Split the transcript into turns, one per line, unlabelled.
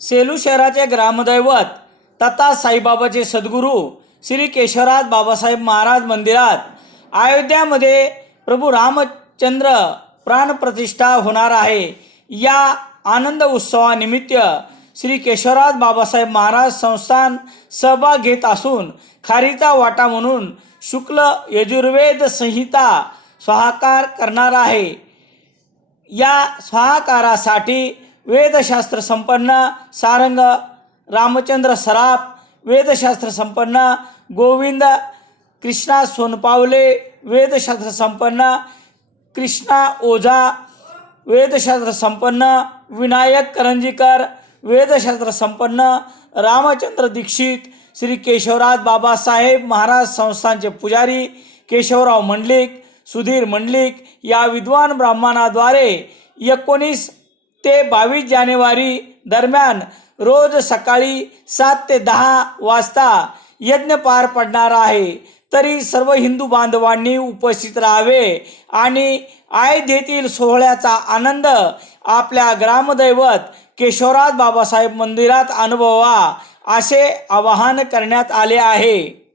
सेलू शहराचे ग्रामदैवत तथा साईबाबाचे सद्गुरू श्री केशवराज बाबासाहेब महाराज मंदिरात अयोध्यामध्ये प्रभू रामचंद्र प्राणप्रतिष्ठा होणार आहे. या आनंद उत्सवानिमित्त श्री केशवराज बाबासाहेब महाराज संस्थान सहभाग घेत असून खारीचा वाटा म्हणून शुक्ल यजुर्वेद संहिता स्वाहाकार करणार आहे. या स्वाहाकारासाठी वेदशास्त्र संपन्न सारंग रामचंद्र सराफ वेदशास्त्र संपन्न गोविंद कृष्णा सोनपावले वेदशास्त्र संपन्न कृष्णा ओझा वेदशास्त्र संपन्न विनायक करंजीकर वेदशास्त्र संपन्न रामचंद्र दीक्षित श्री केशवराज बाबासाहेब महाराज संस्थानचे पुजारी केशवराव मंडलिक सुधीर मंडलिक या विद्वान ब्राह्मणाद्वारे एकोणीस ते बावीस जानेवारी दरम्यान रोज सकाळी सात ते दहा वाजता यज्ञ पार पडणार आहे. तरी सर्व हिंदू बांधवांनी उपस्थित राहावे आणि अयोध्येतील सोहळ्याचा आनंद आपल्या ग्रामदैवत केशवराज बाबासाहेब मंदिरात अनुभवा असे आवाहन करण्यात आले आहे.